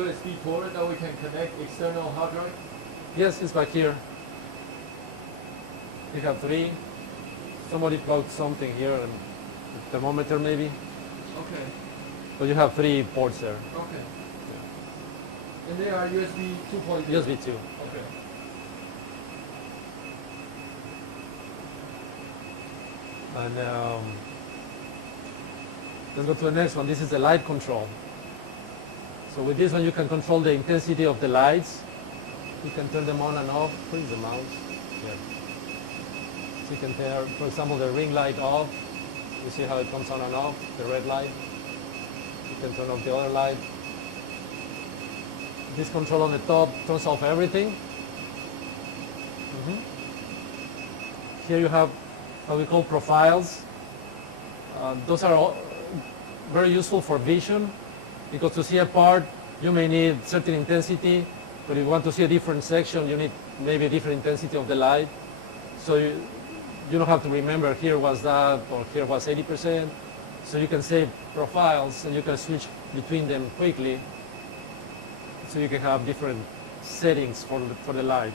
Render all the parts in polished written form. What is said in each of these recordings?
USB port that we can connect external hard drive? Yes, it's back here. You have 3. Somebody plugged something here, and a thermometer maybe. Okay. But you have 3 ports there. Okay. And they are USB 2.0? USB 2. Okay. And let's go to the next one. This is the light control. So with this one you can control the intensity of the lights. You can turn them on and off. Where is the mouse? Here. So you can turn, for example, the ring light off. You see how it comes on and off, the red light. You can turn off the other light. This control on the top turns off everything. Here you have what we call profiles. Those are all very useful for vision, because to see a part you may need certain intensity, but if you want to see a different section you need maybe a different intensity of the light. So you don't have to remember here was that or here was 80%. So you can save profiles and you can switch between them quickly, so you can have different settings for the light.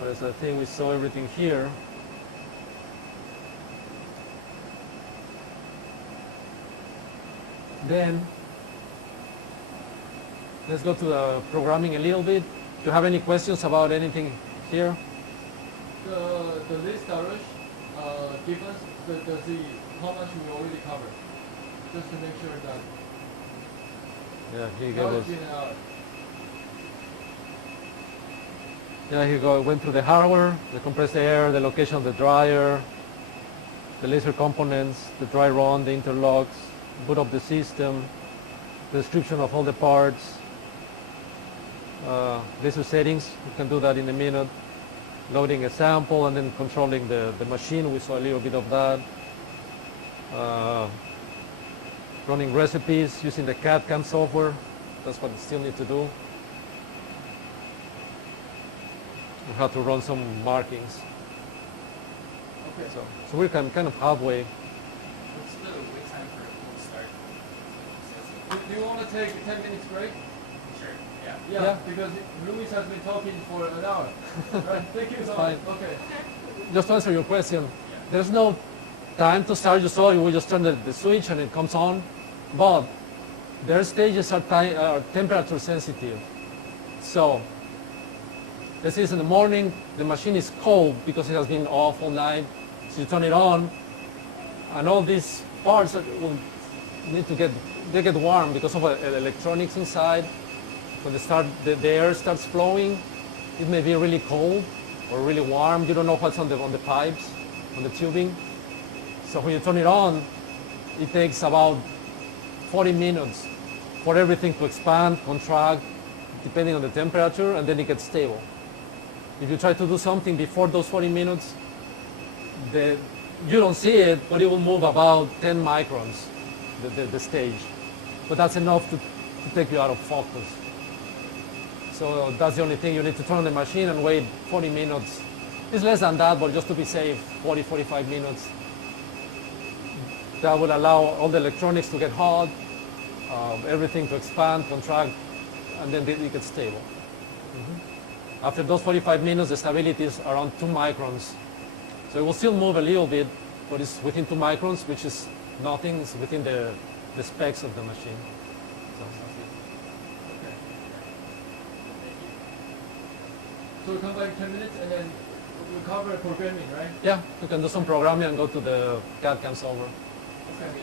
Whereas I think we saw everything here. Then let's go to the programming a little bit. Do you have any questions about anything here? The list Darush give us how much we already covered, just to make sure that. Yeah, he gave us. Out. Yeah, he went through the hardware, the compressed air, the location of the dryer, the laser components, the dry run, the interlocks, boot up the system, the description of all the parts, laser settings. You can do that in a minute. Loading a sample and then controlling the machine. We saw a little bit of that. Running recipes using the CAD/CAM software. That's what you still need to do. We have to run some markings. Okay. So we're kind of halfway. What's the wait time for a cold start? Do you want to take a 10 minutes break? Sure, yeah. Yeah. Because Luis has been talking for an hour. Right? Thank you so much. Fine. Okay. Just to answer your question, there's no time to start. You saw, you will just turn the switch and it comes on. But their stages are temperature sensitive. So let's say it's in the morning, the machine is cold because it has been off all night. So you turn it on, and all these parts will need to get warm because of electronics inside. When the air starts flowing, it may be really cold or really warm. You don't know what's on the pipes, on the tubing. So when you turn it on, it takes about 40 minutes for everything to expand, contract, depending on the temperature, and then it gets stable. If you try to do something before those 40 minutes, you don't see it, but it will move about 10 microns, the stage. But that's enough to take you out of focus. So that's the only thing. You need to turn on the machine and wait 40 minutes. It's less than that, but just to be safe, 40, 45 minutes. That would allow all the electronics to get hot, everything to expand, contract, and then it gets stable. After those 45 minutes, the stability is around 2 microns. So it will still move a little bit, but it's within 2 microns, which is nothing. It's within the specs of the machine. So we'll come back in 10 minutes and then we'll cover programming, right? Yeah, you can do some programming and go to the CAD/CAM solver. Okay.